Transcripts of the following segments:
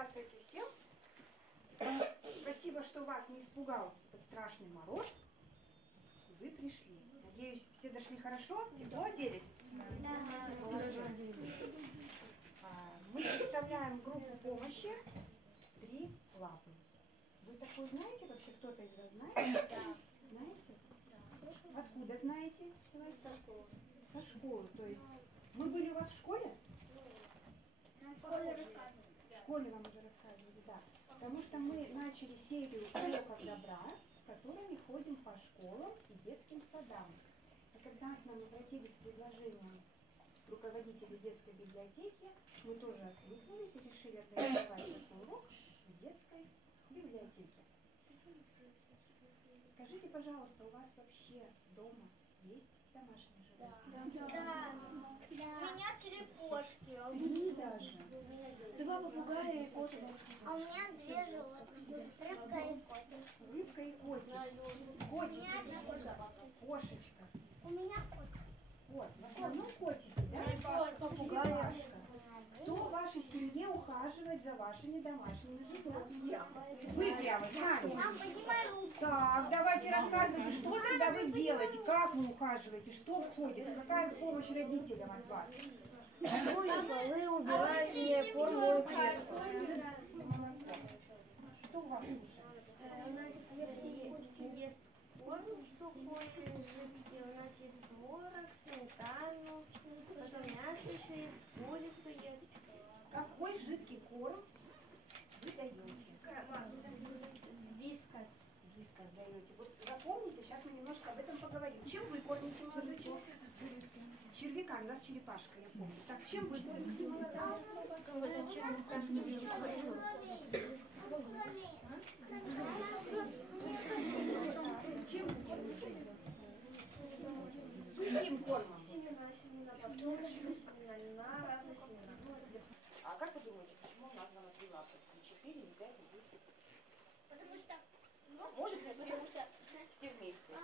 Здравствуйте всем. Спасибо, что вас не испугал этот страшный мороз. И вы пришли. Надеюсь, все дошли хорошо? Тепло оделись? Да. Мы представляем группу помощи «Три лапы». Вы такой знаете вообще? Кто-то из вас знает? Да. Знаете? Да. Откуда знаете? Со школы. Со школы. То есть мы были у вас в школе? Нам в школе рассказывали. В школе вам уже рассказывали, да. Потому что мы начали серию уроков добра, с которыми ходим по школам и детским садам. И когда к нам обратились с предложением руководители детской библиотеки, мы тоже откликнулись и решили организовать этот урок в детской библиотеке. Скажите, пожалуйста, у вас вообще дома есть домашние животные? Да. У меня 3 кошки. 3 даже. 2 попугая и кот. А у меня 2 животных. Рыбка и котик. Рыбка и котик. У Котик. меня 1 Кошечка. У меня кот. Вот, в основном котики, да? Попугай. Черепашка. Кто в вашей семье ухаживает за вашими домашними животными? Вы прямо сами. Мам, поднимай руку. Так, давайте рассказывайте, что тогда вы делаете, как вы ухаживаете, что входит, какая помощь родителям от вас? Мою полы, убираю мне корм, мою клетку. Молоко. Что у вас кушает? У нас есть корм сухой, жидкий, у нас есть творог, сметану, потом мясо еще есть, курицу есть. Какой жидкий корм вы даете? Вискас. Вискас даете. Вот запомните, сейчас мы немножко об этом поговорим. Чем вы кормите молодой человек? Червяками, у нас черепашка, я помню. Так, чем вы кормите молодого? Чем вы кормите? Сухим кормом. Семена, подсолнечные семена, льна, разные семена. А как вы думаете, почему названо 3 лапы? Не 4, не 5, не 10? Потому что... Можете все вместе?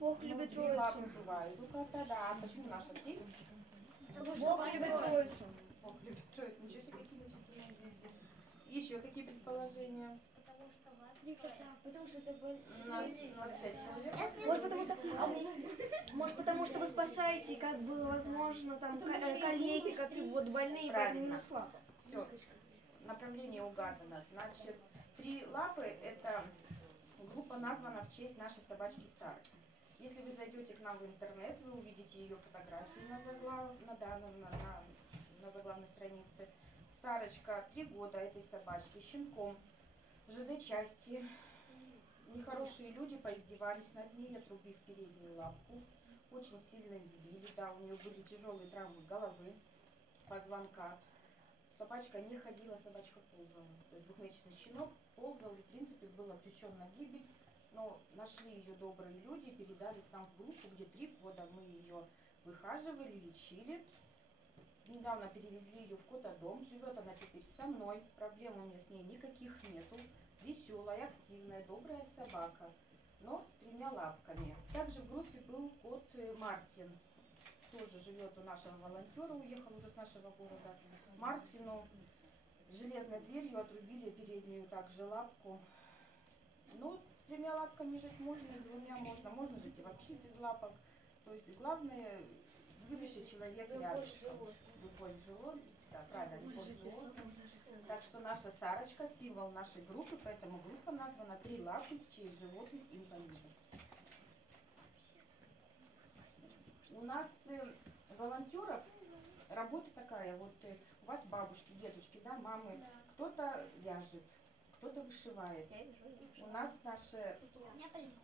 Бог любит 3 лапы троицу. бывают. Ну как-то да. А почему наша 3? Бог любит троицу. Бог любит троицу. Ничего себе, какие вычисления здесь. Еще какие предположения? Потому что вас... Потому что это был... У нас 5 человек. Может, потому что, может, потому что вы спасаете, как бы, возможно, там, коллеги, как вот больные, поэтому Правильно. минус лапа. Все. Направление угадано. Значит, 3 лапы — это группа названа в честь нашей собачки Сары. Если вы зайдете к нам в интернет, вы увидите ее фотографию на заглавной странице. Сарочка 3 года этой собачки, щенком в ЖД-части. Нехорошие люди поиздевались над ней, отрубив переднюю лапку. Очень сильно избили, да, у нее были тяжелые травмы головы, позвонка. Собачка не ходила, собачка ползала. То есть 2-месячный щенок ползал, и в принципе был обречен на гибель. Но нашли ее добрые люди, передали к нам в группу, где 3 года мы ее выхаживали, лечили. Недавно перевезли ее в котодом, живет она теперь со мной, проблем у меня с ней никаких нету. Веселая, активная, добрая собака, но с 3 лапками. Также в группе был кот Мартин, тоже живет у нашего волонтера, уехал уже с нашего города. Мартину железной дверью отрубили переднюю также лапку. Ну, с 3 лапками жить можно, с 2 можно, можно жить и вообще без лапок. То есть главное, любящий человек рядом. Любовь в живот, да, правильно, любовь в живот. Так что наша Сарочка — символ нашей группы, поэтому группа названа 3 лапы в честь животных инвалидов. У нас волонтеров работа такая, вот у вас бабушки, дедушки, да, мамы, кто-то вяжет, кто-то вышивает. У нас наше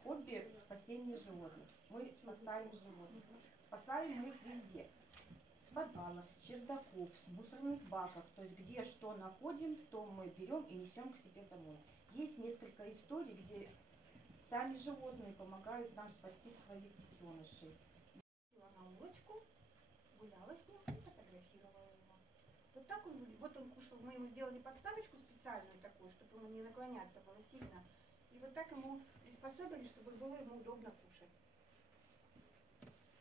хобби — спасение животных. Мы спасаем животных. Спасаем мы их везде. С подвалов, с чердаков, с мусорных баков. То есть где что находим, то мы берем и несем к себе домой. Есть несколько историй, где сами животные помогают нам спасти своих детенышей. На улочку, гуляла с ним и фотографировала его. Вот так он выглядит. Вот он кушал. Мы ему сделали подставочку специальную такую, чтобы ему не наклоняться было сильно. И вот так ему приспособили, чтобы было ему удобно кушать.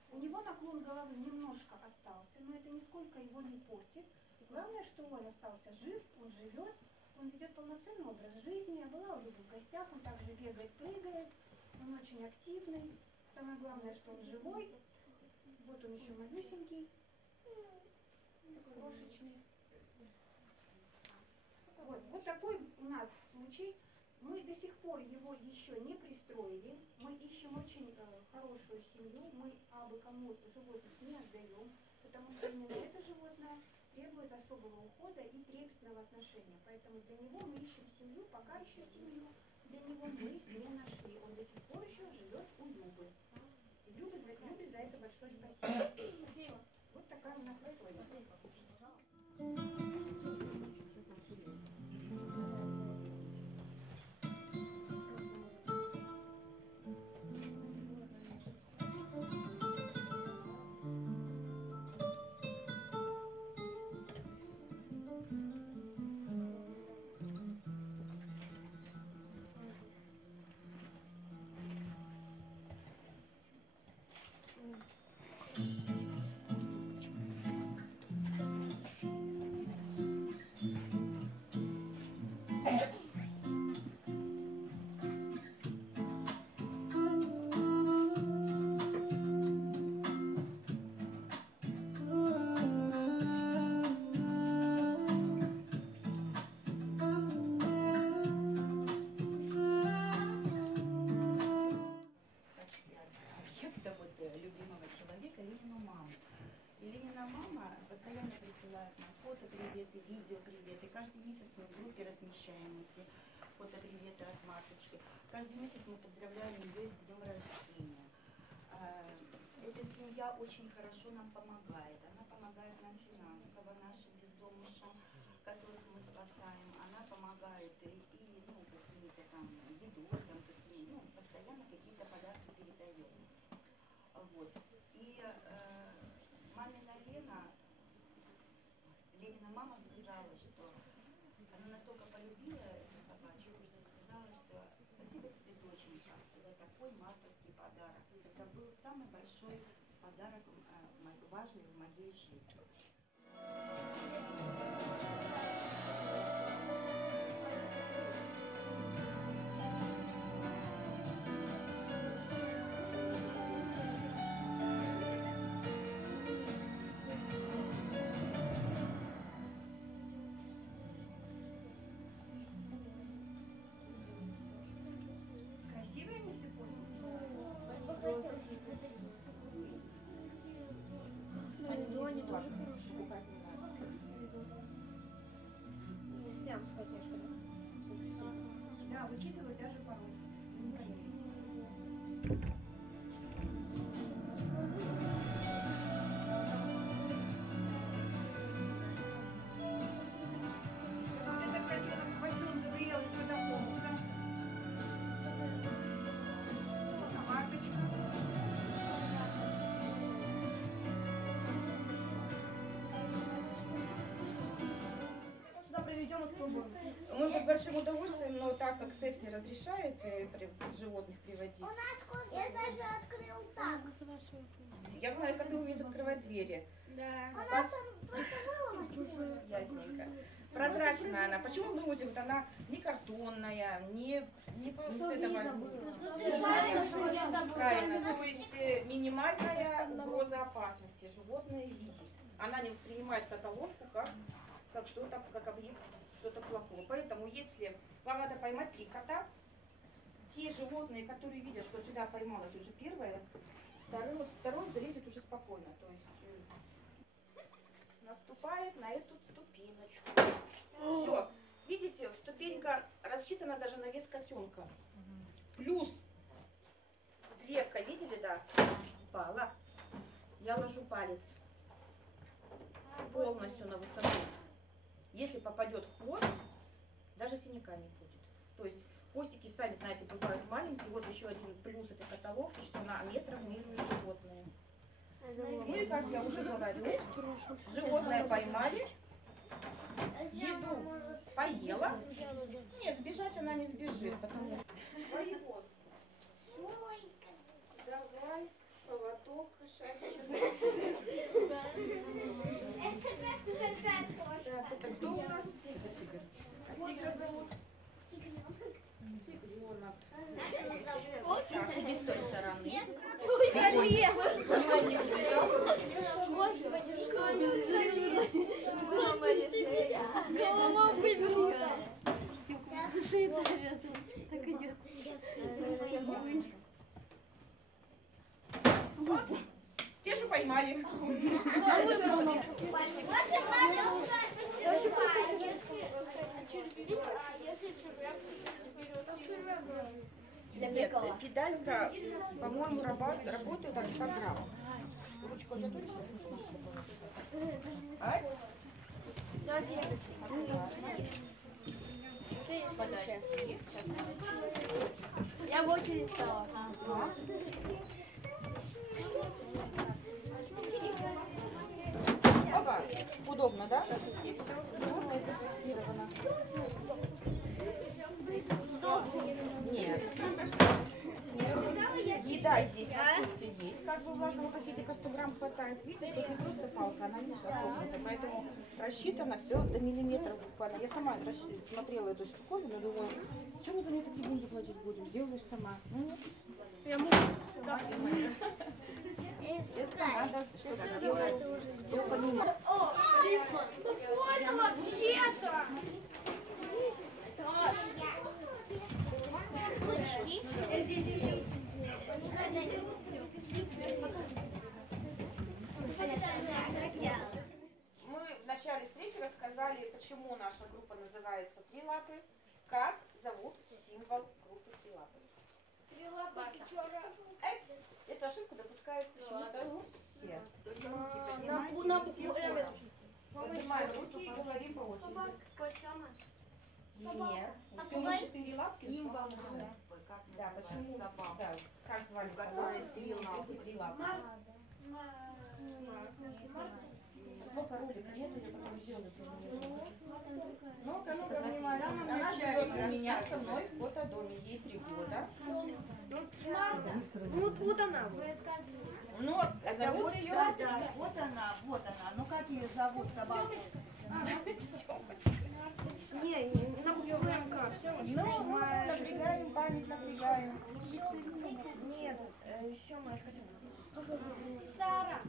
У него наклон головы немножко остался, но это нисколько его не портит. Главное, что он остался жив, он живет, он ведет полноценный образ жизни. Я была у Любы в гостях, он также бегает, прыгает, он очень активный. Самое главное, что он живой. Вот он еще малюсенький, крошечный. Вот такой у нас случай. Мы до сих пор его еще не пристроили. Мы ищем очень хорошую семью. Мы абы кому животных не отдаем, потому что именно это животное требует особого ухода и трепетного отношения. Поэтому для него мы ищем семью, пока еще семью для него мы не нашли. Он до сих пор еще живет у Любы. И Любе за это большое спасибо. Спасибо. Вот такая у нас история. Любимого человека, Ленину маму. И Ленина мама постоянно присылает нам фото, приветы, видео, приветы. Каждый месяц мы в группе размещаем эти фото, приветы от матушки. Каждый месяц мы поздравляем ее с днем рождения. Эта семья очень хорошо нам помогает. Она помогает нам финансово, нашим бездомышам, которых мы спасаем. Она помогает и какими-то там едой, там, постоянно какие-то подарки передаем. Вот. И мамина Ленина мама сказала, что она настолько полюбила эту собачку, что сказала, что спасибо тебе, доченька, за такой мартовский подарок. Это был самый большой подарок, важный в моей жизни. Красивые они все после? Они тоже хорошие. Всем с котешками. Да, выкидывают даже порой. Вот этот котенок спасен Габриэл из водопомуса. Вот Марточка. Сюда приведем из свободы. Мы бы с большим удовольствием, но так как СЭС не разрешает животных приводить. Я даже открыл так. Я знаю, коты умеют открывать двери. У нас он просто выломать чужой. Ясненько. Прозрачная она. Почему мы думаете, вот она не картонная, не с этого. Правильно. То есть минимальная угроза опасности. Животное видит. Она не воспринимает котоловку как что-то, как объект, что-то плохого. Поэтому если вам надо поймать 3 кота, те животные, которые видят, что сюда поймалось уже первое, второй залезет уже спокойно. То есть наступает на эту ступенечку. Все. Видите, ступенька рассчитана даже на вес котенка. Плюс дверка, видели, да? Упала. Я ложу палец полностью на высоту. Если попадет хвост, даже синяка не будет. То есть хвостики, сами знаете, бывают маленькие. Вот еще один плюс этой котоловки, что она не травмирует животные. Ну и как я уже говорю, животное поймали, еду поела. Нет, сбежать она не сбежит, потому что своего. Все, давай, поводок, шашечку. Это как такая кошка. Это кто у нас? А тигра зовут? Тигренок. Так, иди с той стороны. Голова вывернута. Стешу поймали. Нет, педалька, по-моему, работает так по грамму. Ручку готовишь? А? Я в очередь стала. Опа, удобно, да? И все, удобно и зафиксировано. Нет. Еда здесь есть, как бы влажного пакетика 100 грамм хватает. Видите, что это не просто палка, она не шатовная, поэтому рассчитано все до миллиметра буквально. Я сама смотрела эту штуковину и думаю, почему за мне такие деньги платить будем, сделаю сама. Ну нет. Я могу. Это надо что-то делать, до понимания. Мы в начале встречи рассказали, почему наша группа называется «Три лапы», как зовут символ группы «Три лапы». Эту ошибку допускают почему-то все. На букву М. Поднимаем руки и говорим по очереди. Нет. Почему 4 лапки? Символ Да, группы, как почему? называется собаку. Да, как звали У которой собаку? 3 лапы. 3 лапы. Плохо ролика нет, я потом сделаю. Ну-ка, ну-ка, внимание. Она живет у меня со мной в фотодоме. Ей 3 года. Вот она. Ну, а зовут ее? Да, вот она. Ну как ее зовут, собаку? Не, на букву М как? Ну, напрягаем память, напрягаем. Нет, еще мы хотим. Сара.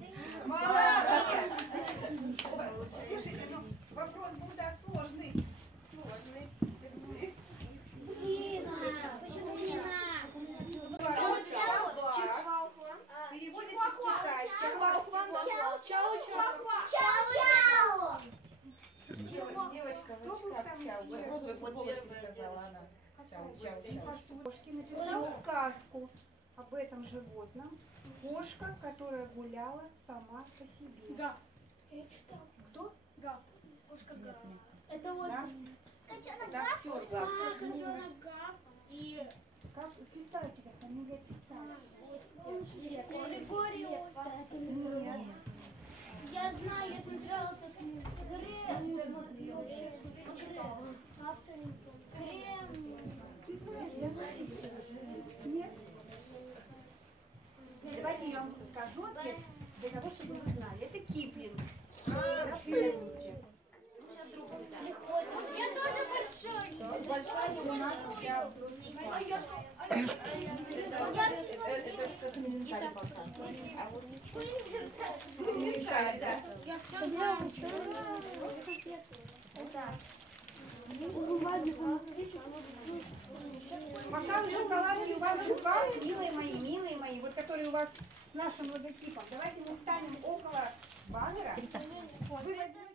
Слушайте, ну вопрос был да сложный. Нина. Почему Нина? Переводится с китайского. Чау-чау. Девочка, Кто был как самый чау? первый? Розовой футболочкой сказала она. Чау, чау. Кошки написал сказку об этом животном. Кошка, которая гуляла сама по себе. Да. Я читала. Кто? Да. Кошка Гав. Да? Это вот котенок Это актер Гав. главный. Котенок Гав. И Как писателя, фамилия писателя. Григорий Остин. Нет. Я знаю, я смотрела эту книгу. Автор не помню. Ты знаешь, я знаю. Нет. Давайте я вам скажу ответ для того, чтобы вы знали. Это Киплинг. Запомните. Я тоже большой. Большая у нас я это как комментарий полка. А вот комментарий, да. Пока в шоколаде у вас два, милые мои, вот которые у вас с нашим логотипом. Давайте мы встанем около баннера. Вы возьмите